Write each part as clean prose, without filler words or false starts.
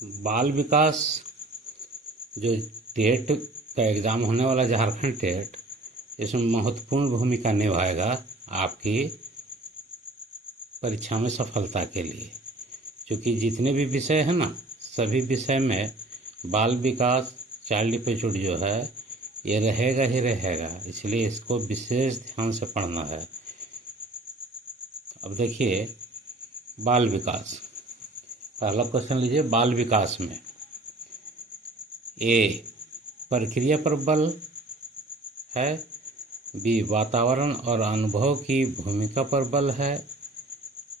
बाल विकास जो टेट का एग्ज़ाम होने वाला झारखंड टेट, इसमें महत्वपूर्ण भूमिका निभाएगा आपकी परीक्षा में सफलता के लिए, क्योंकि जितने भी विषय हैं ना, सभी विषय में बाल विकास, चाइल्ड एपिट्यूड जो है ये रहेगा ही रहेगा, इसलिए इसको विशेष ध्यान से पढ़ना है। अब देखिए बाल विकास, पहला क्वेश्चन लीजिए। बाल विकास में ए प्रक्रिया पर बल है, बी वातावरण और अनुभव की भूमिका पर बल है,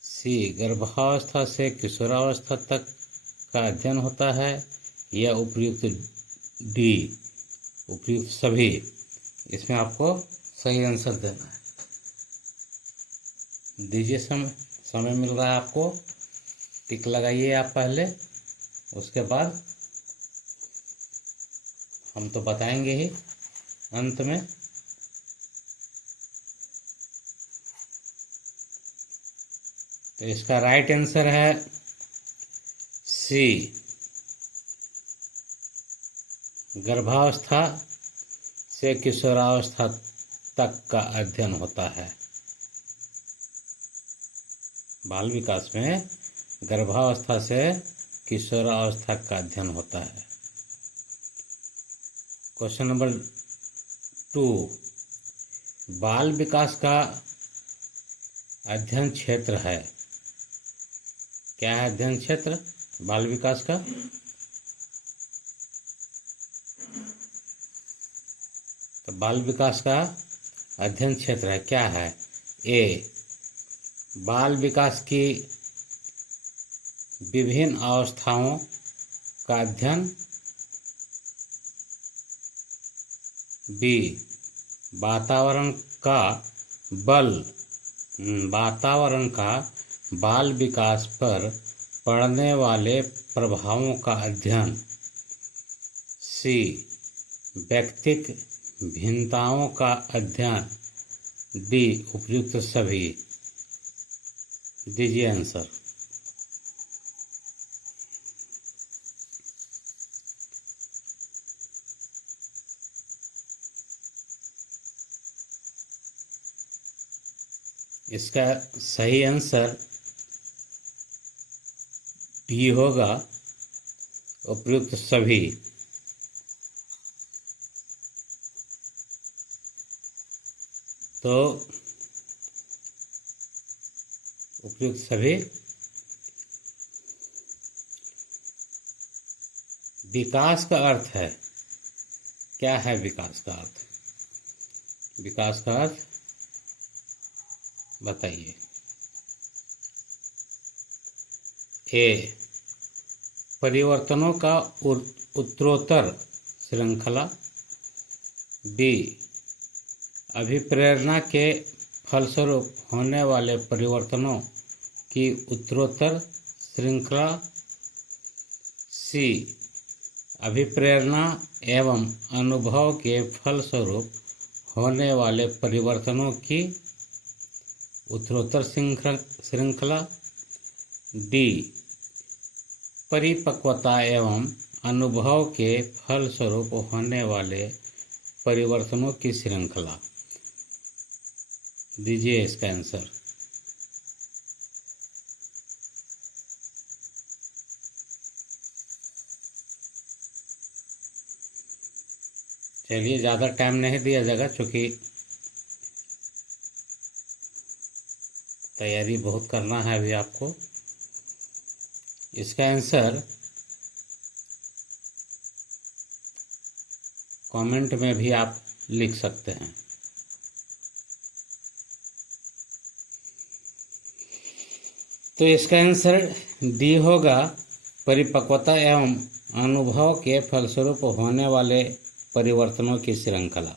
सी गर्भावस्था से किशोरावस्था तक का अध्ययन होता है, या उपयुक्त डी उपयुक्त सभी। इसमें आपको सही आंसर देना है। दीजिए समय मिल रहा है आपको, टिक लगाइए आप पहले, उसके बाद हम तो बताएंगे ही अंत में। तो इसका राइट आंसर है सी, गर्भावस्था से किशोरावस्था तक का अध्ययन होता है। बाल विकास में गर्भावस्था से किशोरावस्था का अध्ययन होता है। क्वेश्चन नंबर 2, बाल विकास का अध्ययन क्षेत्र है। क्या है अध्ययन क्षेत्र बाल विकास का? तो बाल विकास का अध्ययन क्षेत्र है, क्या है? ए बाल विकास की विभिन्न अवस्थाओं का अध्ययन, बी वातावरण का बाल विकास पर पड़ने वाले प्रभावों का अध्ययन, सी व्यक्तिक भिन्नताओं का अध्ययन, डी उपयुक्त सभी। दीजिए आंसर। इसका सही आंसर डी होगा, उपयुक्त सभी। तो उपयुक्त सभी विकास का अर्थ है, क्या है विकास का अर्थ? विकास का अर्थ बताइए। ए परिवर्तनों का उत्तरोत्तर श्रृंखला, बी अभिप्रेरणा के फलस्वरूप होने वाले परिवर्तनों की उत्तरोत्तर श्रृंखला, सी अभिप्रेरणा एवं अनुभव के फलस्वरूप होने वाले परिवर्तनों की उत्तरोत्तर श्रृंखला, डी परिपक्वता एवं अनुभव के फलस्वरूप होने वाले परिवर्तनों की श्रृंखला। दीजिए इसका आंसर। चलिए ज़्यादा टाइम नहीं दिया जाएगा, क्योंकि तैयारी बहुत करना है अभी आपको। इसका आंसर कमेंट में भी आप लिख सकते हैं। तो इसका आंसर डी होगा, परिपक्वता एवं अनुभव के फलस्वरूप होने वाले परिवर्तनों की श्रृंखला।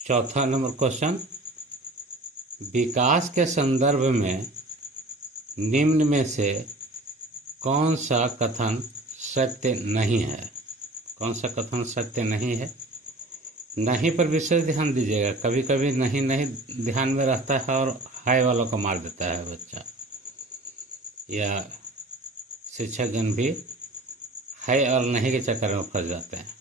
चौथा नंबर क्वेश्चन, विकास के संदर्भ में निम्न में से कौन सा कथन सत्य नहीं है। कौन सा कथन सत्य नहीं है? नहीं पर विशेष ध्यान दीजिएगा। कभी कभी नहीं नहीं ध्यान में रहता है और हाय वालों को मार देता है बच्चा, या शिक्षकगण भी है और नहीं के चक्कर में फंस जाते हैं।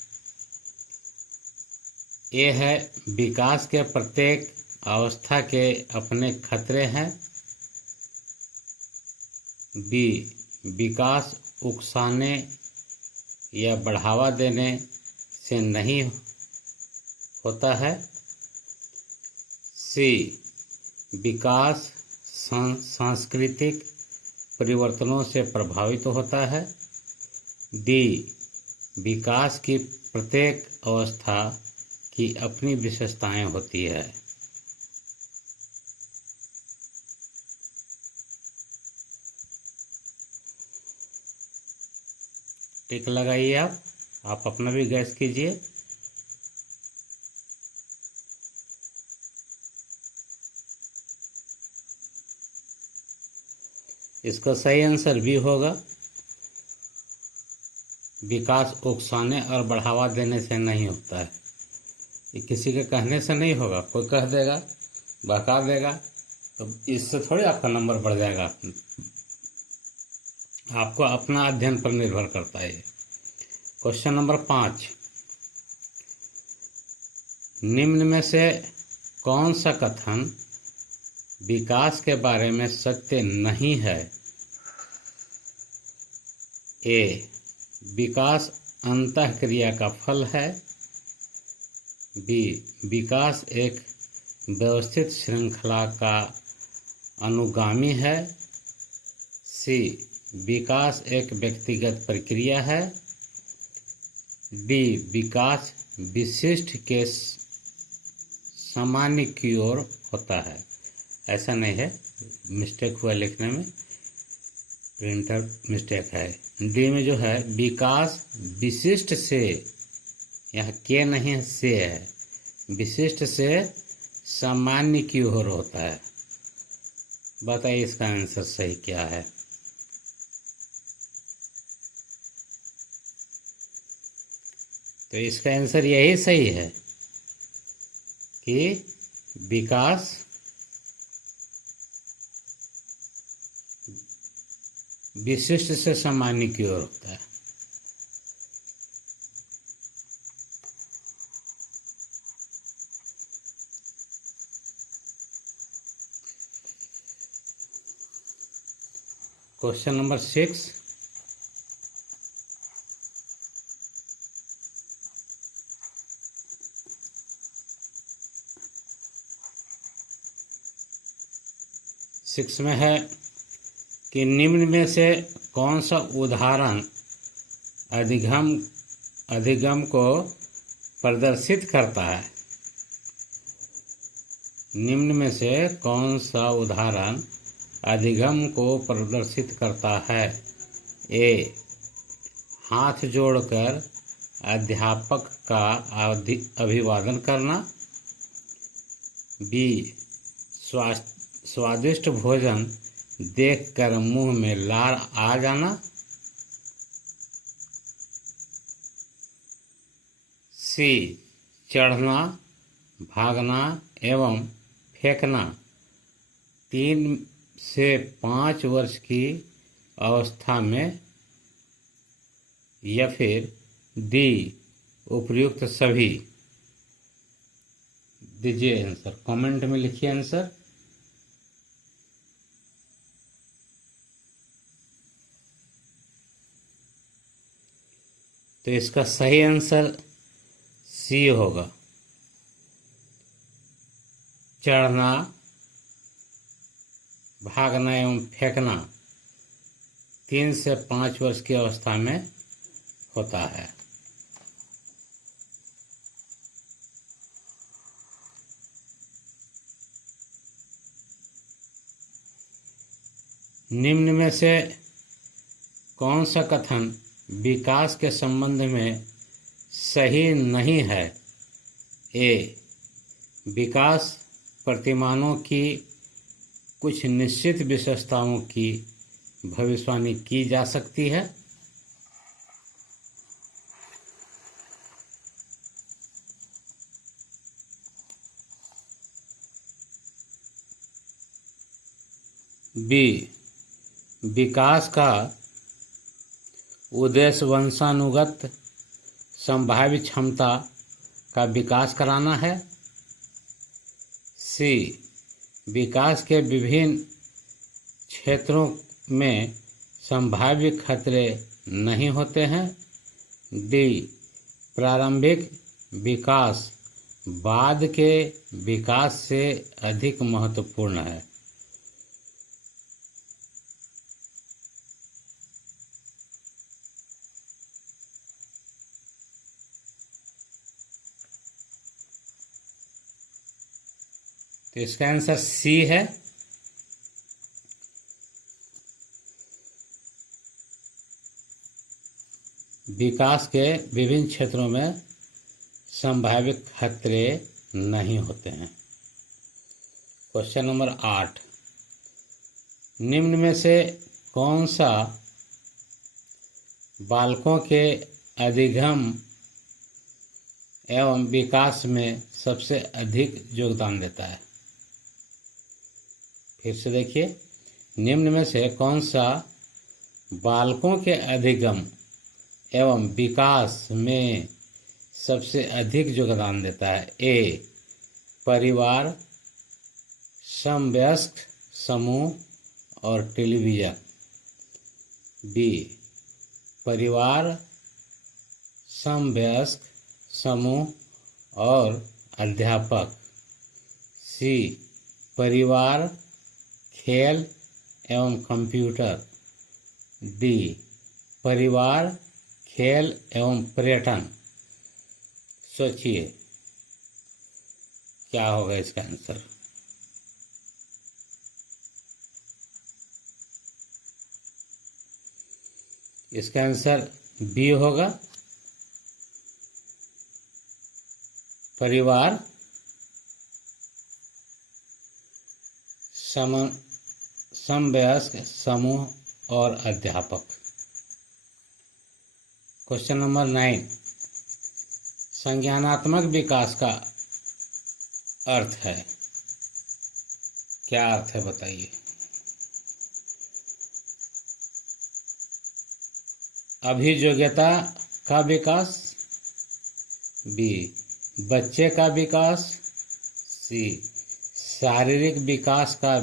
ये है विकास के प्रत्येक अवस्था के अपने खतरे हैं। बी, विकास उकसाने या बढ़ावा देने से नहीं होता है। सी, विकास सांस्कृतिक परिवर्तनों से प्रभावित होता है। डी, विकास की प्रत्येक अवस्था की अपनी विशेषताएं होती है। टिक लगाइए। आप अपना भी गैस कीजिए। इसका सही आंसर भी होगा। विकास उकसाने और बढ़ावा देने से नहीं होता है। ये किसी के कहने से नहीं होगा। कोई कह देगा, बहका देगा, तो इससे थोड़ी आपका नंबर बढ़ जाएगा। आपको अपना अध्ययन पर निर्भर करता है। क्वेश्चन नंबर 5, निम्न में से कौन सा कथन विकास के बारे में सत्य नहीं है? ए, विकास अंतःक्रिया का फल है। बी, विकास एक व्यवस्थित श्रृंखला का अनुगामी है। सी, विकास एक व्यक्तिगत प्रक्रिया है। डी, विकास विशिष्ट के सामान्य की ओर होता है। ऐसा नहीं है, मिस्टेक हुआ लिखने में, प्रिंटर मिस्टेक है। डी में जो है विकास विशिष्ट से, यहाँ के नहीं है, से है, विशिष्ट से सामान्य की ओर होता है। बताइए इसका आंसर सही क्या है? तो इसका आंसर यही सही है कि विकास विशिष्ट से सामान्य की ओर होता है। क्वेश्चन नंबर 6, में है कि निम्न में से कौन सा उदाहरण अधिगम को प्रदर्शित करता है? निम्न में से कौन सा उदाहरण अधिगम को प्रदर्शित करता है? ए, हाथ जोड़कर अध्यापक का अभिवादन करना। बी, स्वादिष्ट भोजन देखकर मुंह में लार आ जाना। सी, चढ़ना, भागना एवं फेंकना 3 से 5 वर्ष की अवस्था में। या फिर डी, उपयुक्त सभी। दीजिए आंसर, कमेंट में लिखिए आंसर। तो इसका सही आंसर सी होगा। चढ़ना, भागना एवं फेंकना 3 से 5 वर्ष की अवस्था में होता है। निम्न में से कौन सा कथन विकास के संबंध में सही नहीं है? ए, विकास प्रतिमानों की कुछ निश्चित विशेषताओं की भविष्यवाणी की जा सकती है। बी विकास का उद्देश्य वंशानुगत संभाव्य क्षमता का विकास कराना है। सी विकास के विभिन्न क्षेत्रों में संभाव्य खतरे नहीं होते हैं। डी प्रारंभिक विकास बाद के विकास से अधिक महत्वपूर्ण है। तो इसका आंसर सी है। विकास के विभिन्न क्षेत्रों में संभाव्य खतरे नहीं होते हैं। क्वेश्चन नंबर 8, निम्न में से कौन सा बालकों के अधिगम एवं विकास में सबसे अधिक योगदान देता है? फिर से देखिए, निम्न में से कौन सा बालकों के अधिगम एवं विकास में सबसे अधिक योगदान देता है? ए परिवार, समवयस्क समूह और टेलीविज़न। बी परिवार, समवयस्क समूह और अध्यापक। सी परिवार, खेल एवं कंप्यूटर। डी परिवार, खेल एवं पर्यटन। सोचिए क्या होगा इसका आंसर। इसका आंसर बी होगा, परिवार, समवयस्क समूह और अध्यापक। क्वेश्चन नंबर 9, संज्ञानात्मक विकास का अर्थ है? क्या अर्थ है बताइए। अभियोग्यता का विकास। बी बच्चे का विकास। सी शारीरिक विकास का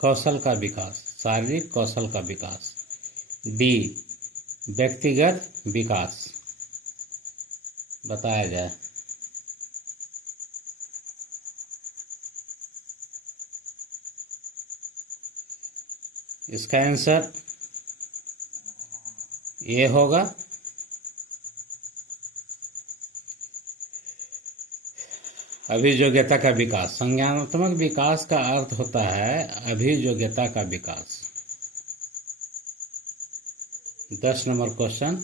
कौशल का विकास, शारीरिक कौशल का विकास। डी व्यक्तिगत विकास। बताया जाए। इसका आंसर ये होगा, अभियोग्यता का विकास। संज्ञानात्मक विकास का अर्थ होता है अभियोग्यता का विकास। 10 नंबर क्वेश्चन,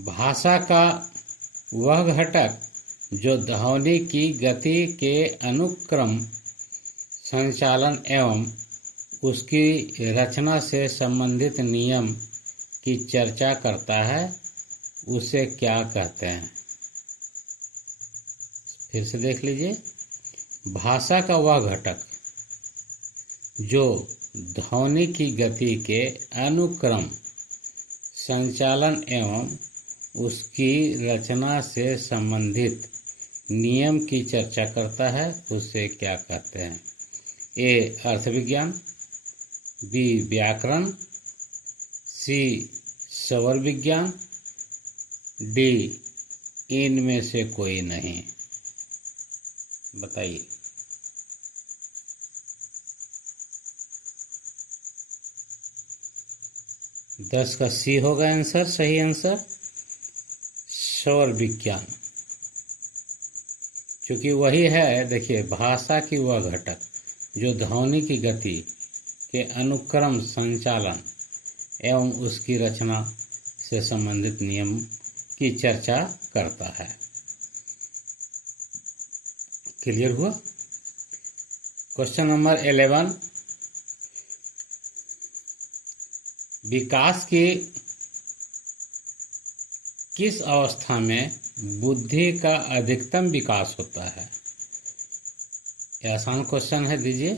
भाषा का वह घटक जो ध्वनि की गति के अनुक्रम, संचालन एवं उसकी रचना से संबंधित नियम की चर्चा करता है, उसे क्या कहते हैं? फिर से देख लीजिए, भाषा का वह घटक जो ध्वनि की गति के अनुक्रम, संचालन एवं उसकी रचना से संबंधित नियम की चर्चा करता है, उसे क्या कहते हैं? ए अर्थविज्ञान। बी व्याकरण। सी स्वर विज्ञान। डी इनमें से कोई नहीं। बताइए। दस का सी होगा आंसर, सही आंसर स्वर विज्ञान, क्योंकि वही है। देखिए, भाषा की वह घटक जो ध्वनि की गति के अनुक्रम, संचालन एवं उसकी रचना से संबंधित नियम की चर्चा करता है। क्लियर हुआ? क्वेश्चन नंबर 11, विकास की किस अवस्था में बुद्धि का अधिकतम विकास होता है? ये आसान क्वेश्चन है, दीजिए।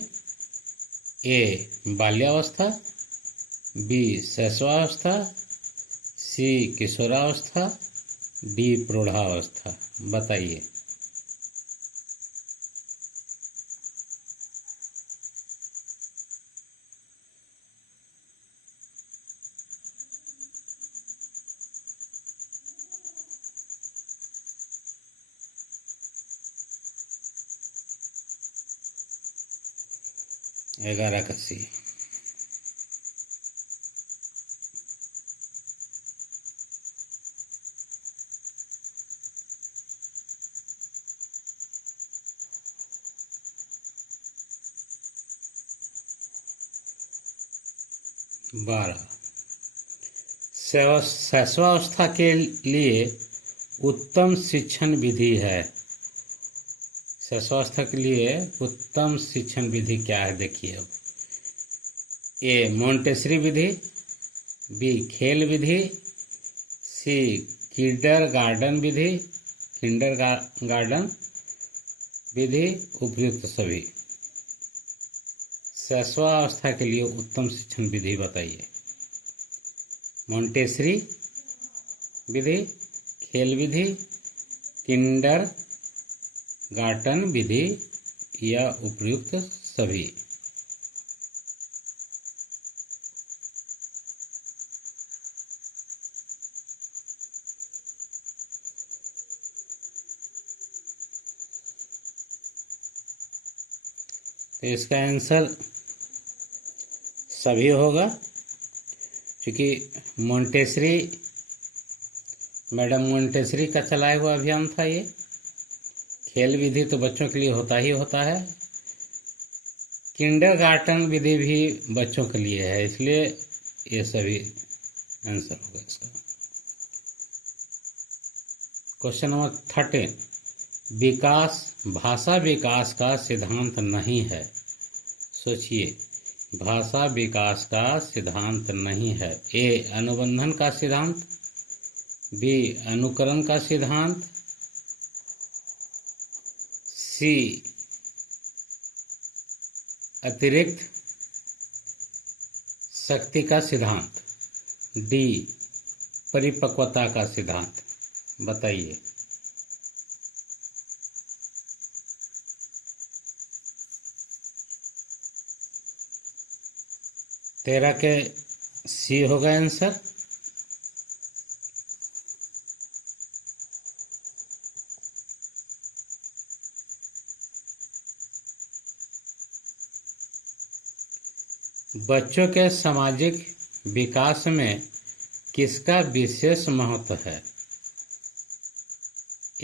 ए बाल्यावस्था, बी शैशवावस्था, सी किशोरावस्था, डी प्रौढ़ावस्था। बताइए। ग्यारह का सी। बारह, शैशवावस्था के लिए उत्तम शिक्षण विधि है। शैशवावस्था के लिए उत्तम शिक्षण विधि क्या है, देखिए अब। ए मोंटेसरी विधि, बी खेल विधि, सी किंडरगार्टन विधि, उपयुक्त सभी। शैशवावस्था के लिए उत्तम शिक्षण विधि बताइए। मोंटेसरी विधि, खेल विधि, किंडरगार्टन विधि या उपयुक्त सभी। तो इसका आंसर सभी होगा, क्योंकि मैडम मोंटेसरी का चलाया हुआ अभियान था ये। खेल विधि तो बच्चों के लिए होता ही होता है, किंडरगार्टन विधि भी बच्चों के लिए है, इसलिए ये सभी आंसर होगा इसका। क्वेश्चन नंबर 13, भाषा विकास का सिद्धांत नहीं है। सोचिए, भाषा विकास का सिद्धांत नहीं है। ए अनुबंधन का सिद्धांत, बी अनुकरण का सिद्धांत, सी अतिरिक्त शक्ति का सिद्धांत, डी परिपक्वता का सिद्धांत। बताइए। तेरह के सी होगा आंसर। बच्चों के सामाजिक विकास में किसका विशेष महत्व है?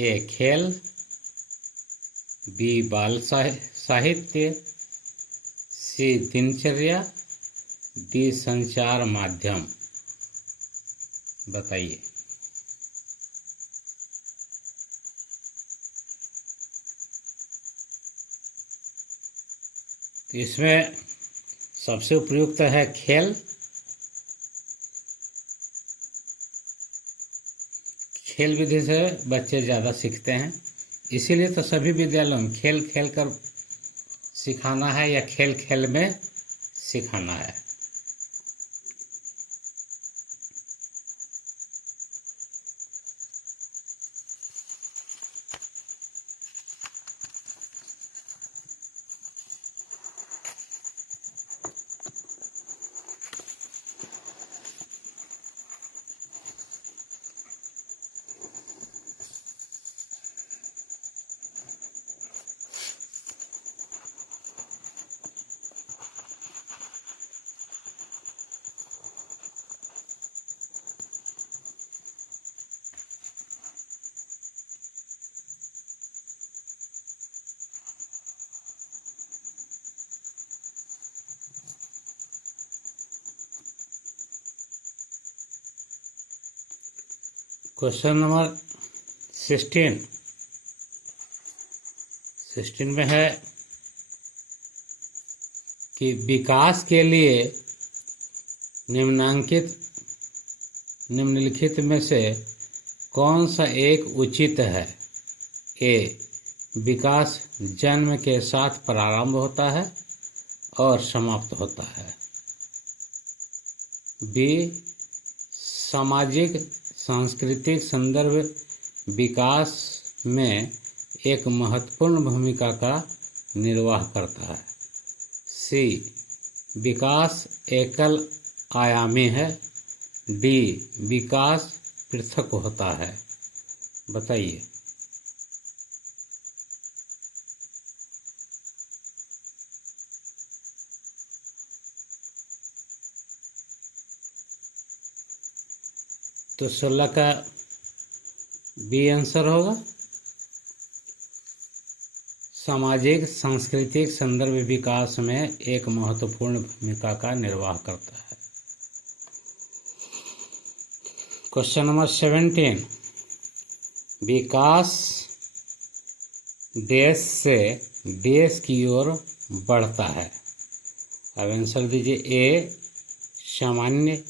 ए खेल, बी बाल साहित्य, सी दिनचर्या, डी संचार माध्यम। बताइए। तो इसमें सबसे उपयुक्त है खेल। खेल विधि से बच्चे ज़्यादा सीखते हैं, इसीलिए तो सभी विद्यालयों में खेल खेल कर सिखाना है या खेल खेल में सिखाना है। क्वेश्चन नंबर 16 में है कि विकास के लिए निम्नलिखित में से कौन सा एक उचित है? ए विकास जन्म के साथ प्रारंभ होता है और समाप्त होता है। बी, सामाजिक सांस्कृतिक संदर्भ विकास में एक महत्वपूर्ण भूमिका का निर्वाह करता है। सी, विकास एकल आयामी है। डी, विकास पृथक होता है। बताइए। तो 16 का बी आंसर होगा। सामाजिक सांस्कृतिक संदर्भ विकास में एक महत्वपूर्ण भूमिका का निर्वाह करता है। क्वेश्चन नंबर 17, विकास देश से देश की ओर बढ़ता है। अब आंसर दीजिए। ए, सामान्य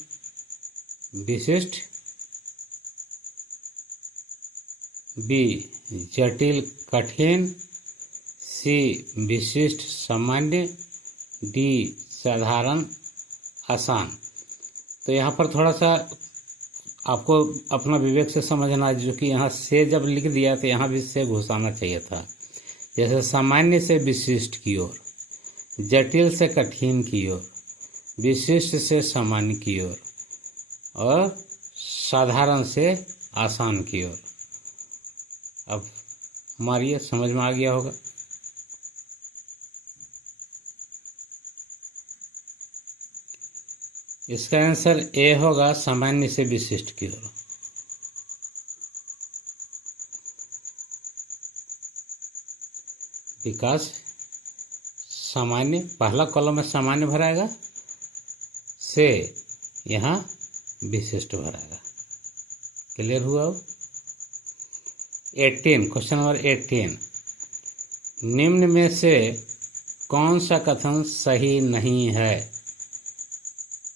विशिष्ट। बी, जटिल कठिन। सी, विशिष्ट सामान्य। डी, साधारण आसान। तो यहाँ पर थोड़ा सा आपको अपना विवेक से समझना है, जो कि यहाँ से जब लिख दिया तो यहाँ भी से घुसाना चाहिए था। जैसे सामान्य से विशिष्ट की ओर, जटिल से कठिन की ओर, विशिष्ट से सामान्य की ओर और साधारण से आसान की ओर। अब मारिए, समझ में आ गया होगा। इसका आंसर ए होगा, सामान्य से विशिष्ट की ओर। विकास सामान्य, पहला कॉलम में सामान्य भराएगा, से यहाँ विशिष्ट भराएगा। क्लियर हुआ? 18, क्वेश्चन नंबर 18, निम्न में से कौन सा कथन सही नहीं है?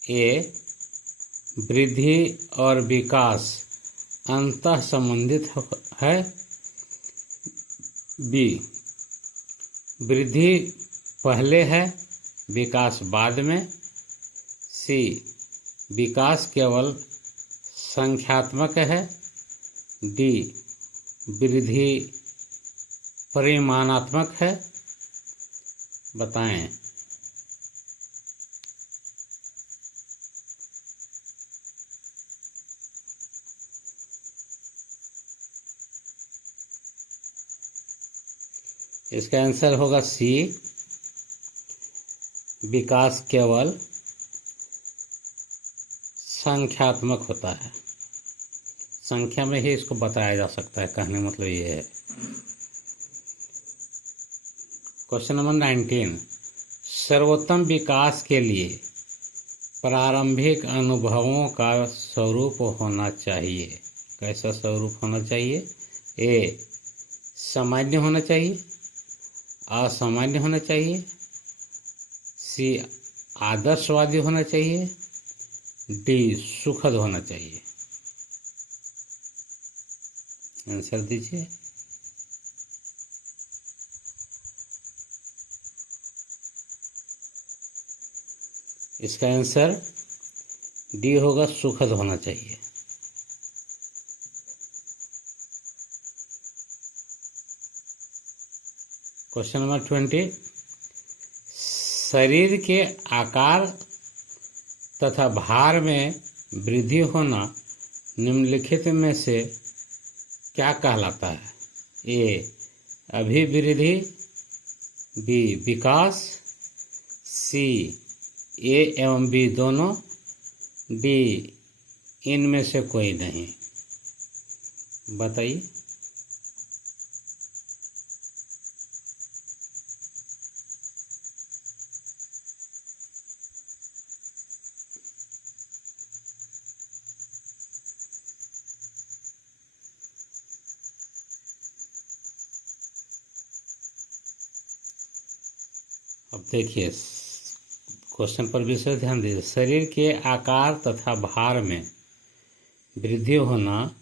ए, वृद्धि और विकास अंतः संबंधित है। बी, वृद्धि पहले है, विकास बाद में। सी, विकास केवल संख्यात्मक है। डी, वृद्धि परिमाणात्मक है। बताएं। इसका आंसर होगा सी, विकास केवल संख्यात्मक होता है। संख्या में ही इसको बताया जा सकता है, कहने मतलब ये है। क्वेश्चन नंबर 19, सर्वोत्तम विकास के लिए प्रारंभिक अनुभवों का स्वरूप होना चाहिए। कैसा स्वरूप होना चाहिए? ए, सामान्य होना चाहिए। असामान्य होना चाहिए। सी, आदर्शवादी होना चाहिए। डी, सुखद होना चाहिए। आंसर दीजिए। इसका आंसर डी होगा, सुखद होना चाहिए। क्वेश्चन नंबर 20, शरीर के आकार तथा भार में वृद्धि होना निम्नलिखित में से क्या कहलाता है? ए, अभिवृद्धि। बी, विकास। सी, ए एवं बी दोनों। डी, इनमें से कोई नहीं। बताइए। अब देखिए, क्वेश्चन पर विशेष ध्यान दीजिए। शरीर के आकार तथा भार में वृद्धि होना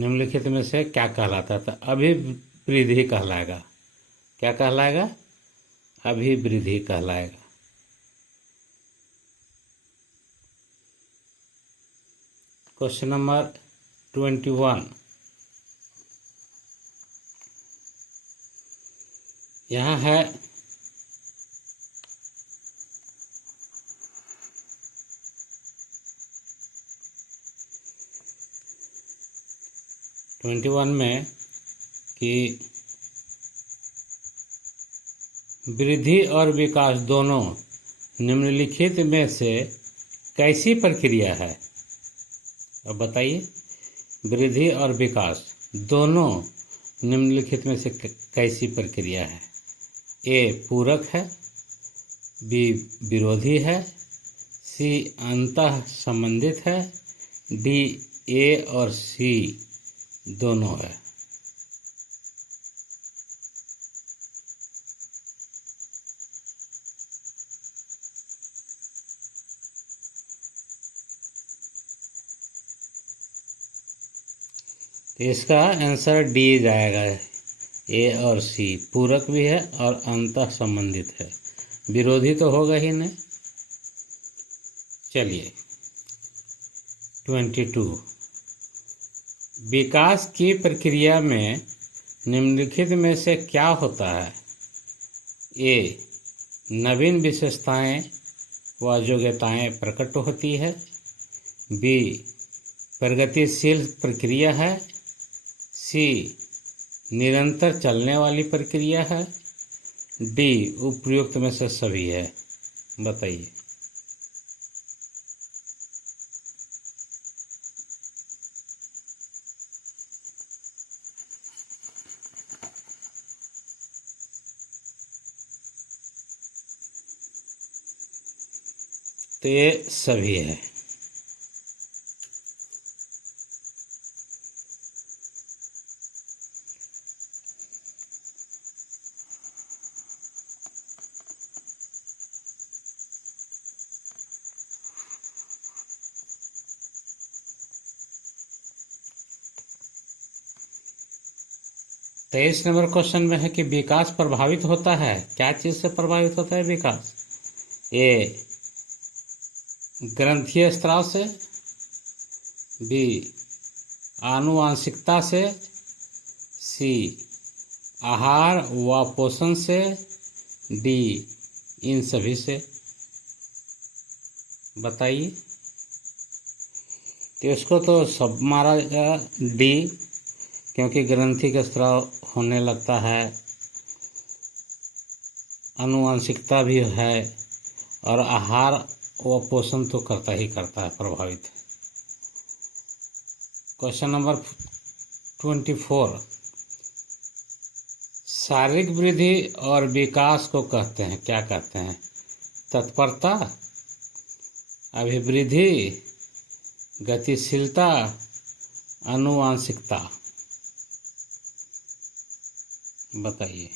निम्नलिखित में से क्या कहलाता है? तो अभिवृद्धि कहलाएगा। क्या कहलाएगा? अभिवृद्धि कहलाएगा। क्वेश्चन नंबर 21 यहाँ है। ट्वेंटी वन में कि वृद्धि और विकास दोनों निम्नलिखित में से कैसी प्रक्रिया है? अब बताइए, वृद्धि और विकास दोनों निम्नलिखित में से कैसी प्रक्रिया है? ए पूरक है, बी विरोधी है, सी अंतः संबंधित है, डी ए और सी दोनों है। तो इसका आंसर डी जाएगा। ए और सी पूरक भी है और अंतः संबंधित है, विरोधी तो होगा ही नहीं। चलिए 22 विकास की प्रक्रिया में निम्नलिखित में से क्या होता है? ए नवीन विशेषताएं व योग्यताएं प्रकट होती है, बी प्रगतिशील प्रक्रिया है, सी निरंतर चलने वाली प्रक्रिया है, डी उपयुक्त में से सभी है। बताइए। तो ये सभी है। तेईस नंबर क्वेश्चन में है कि विकास प्रभावित होता है। क्या चीज से प्रभावित होता है विकास? ए ग्रंथीय स्त्राव से, बी आनुवांशिकता से, सी आहार व पोषण से, डी इन सभी से। बताइए। तो इसको तो सब मारा जाएगा डी, क्योंकि ग्रंथि का स्त्राव होने लगता है, आनुवांशिकता भी है और आहार व पोषण तो करता ही करता है, प्रभावित है। क्वेश्चन नंबर 24 शारीरिक वृद्धि और विकास को कहते हैं, क्या कहते हैं? तत्परता, अभिवृद्धि, गतिशीलता, आनुवांशिकता। बताइए।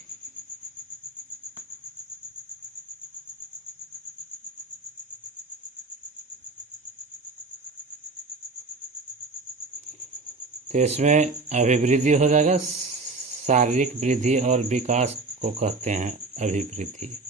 तो इसमें अभिवृद्धि हो जाएगा। शारीरिक वृद्धि और विकास को कहते हैं अभिवृद्धि।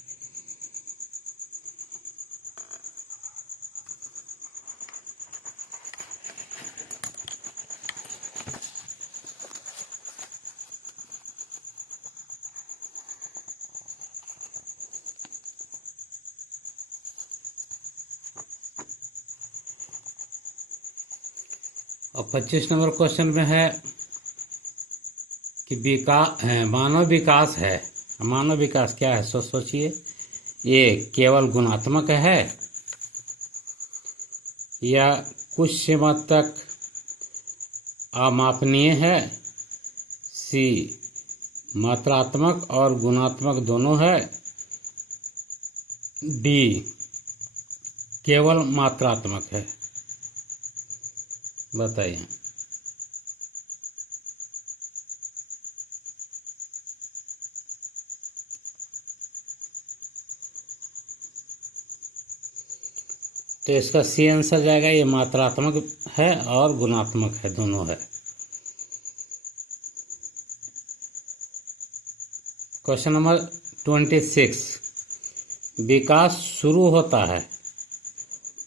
और 25 नंबर क्वेश्चन में है कि मानव विकास है। मानव विकास क्या है? सोचिए। ये केवल गुणात्मक है या कुछ सीमा तक अमापनीय है, सी मात्रात्मक और गुणात्मक दोनों है, डी केवल मात्रात्मक है। बताइए। तो इसका सी आंसर जाएगा। ये मात्रात्मक है और गुणात्मक है, दोनों है। Question number 26। विकास शुरू होता है,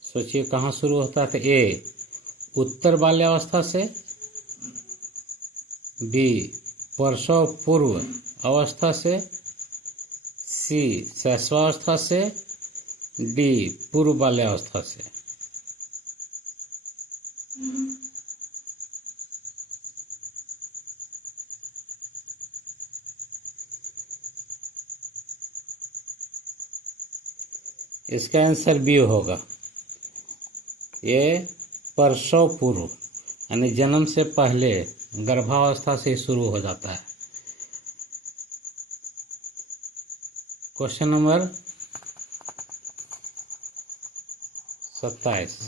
सोचिए कहाँ शुरू होता है। तो ए उत्तर बाल्यावस्था से, बी प्रसव पूर्व अवस्था से, सी शैशवावस्था से, डी पूर्व बाल्यावस्था से। इसका आंसर बी होगा। ये प्रसव पूर्व यानी जन्म से पहले गर्भावस्था से शुरू हो जाता है। Question number 27।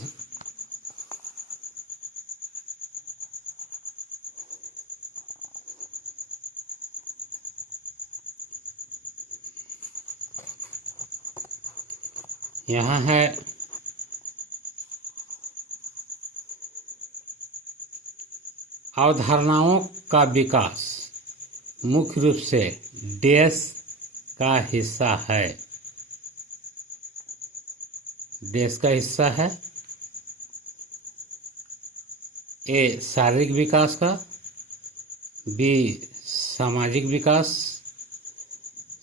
यहाँ है अवधारणाओं का विकास मुख्य रूप से डैश का हिस्सा है। डैश का हिस्सा है। ए शारीरिक विकास का, बी सामाजिक विकास,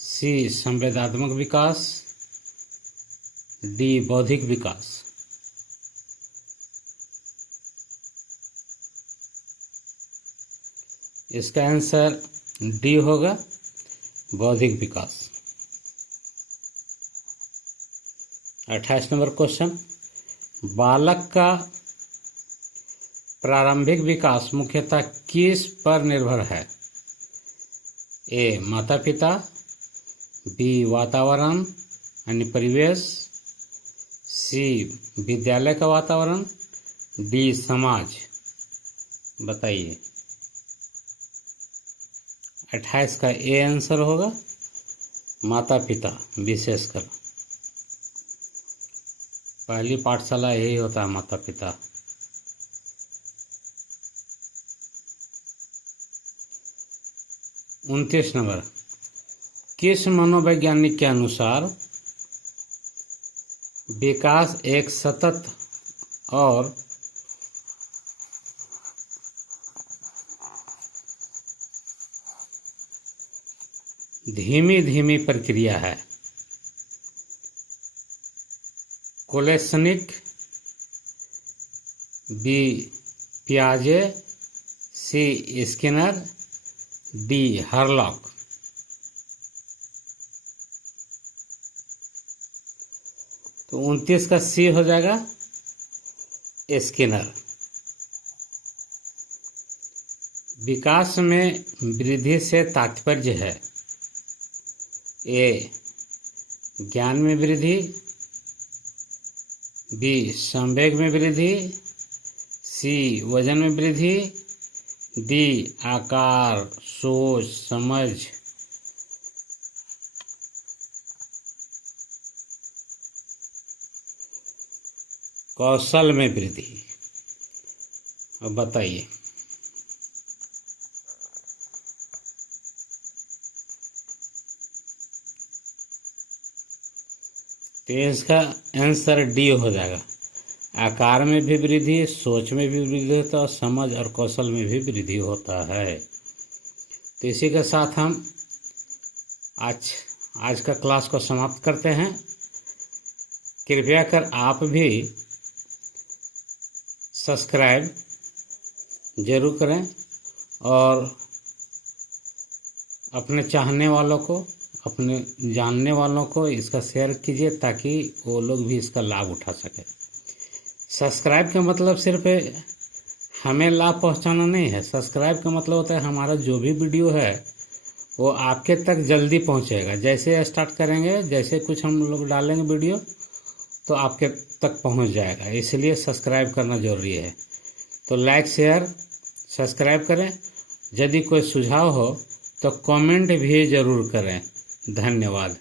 सी संवेदनात्मक विकास, डी बौद्धिक विकास। इसका आंसर डी होगा, बौद्धिक विकास। 28 नंबर क्वेश्चन। बालक का प्रारंभिक विकास मुख्यतः किस पर निर्भर है? ए माता पिता, बी वातावरण यानी परिवेश, सी विद्यालय का वातावरण, डी समाज। बताइए। 28 का ए आंसर होगा, माता पिता। विशेषकर पहली पाठशाला यही होता है, माता पिता। उनतीस नंबर। किस मनोवैज्ञानिक के अनुसार विकास एक सतत और धीमी धीमी प्रक्रिया है? कोलेसनिक, बी पियाजे, सी स्किनर, डी हरलॉक। तो 29 का सी हो जाएगा, स्किनर। विकास में वृद्धि से तात्पर्य है ए ज्ञान में वृद्धि, बी संवेग में वृद्धि, सी वजन में वृद्धि, डी आकार, सोच, समझ। कौशल में वृद्धि। अब बताइए। तो इसका आंसर डी हो जाएगा। आकार में भी वृद्धि, सोच में भी वृद्धि होता है और समझ और कौशल में भी वृद्धि होता है। तो इसी के साथ हम आज का क्लास को समाप्त करते हैं। कृपया कर आप भी सब्सक्राइब जरूर करें और अपने चाहने वालों को, अपने जानने वालों को इसका शेयर कीजिए ताकि वो लोग भी इसका लाभ उठा सके। सब्सक्राइब का मतलब सिर्फ हमें लाभ पहुंचाना नहीं है। सब्सक्राइब का मतलब होता है हमारा जो भी वीडियो है वो आपके तक जल्दी पहुंचेगा। जैसे स्टार्ट करेंगे, जैसे कुछ हम लोग डालेंगे वीडियो तो आपके तक पहुंच जाएगा। इसलिए सब्सक्राइब करना जरूरी है। तो लाइक, शेयर, सब्सक्राइब करें। यदि कोई सुझाव हो तो कमेंट भी जरूर करें। धन्यवाद।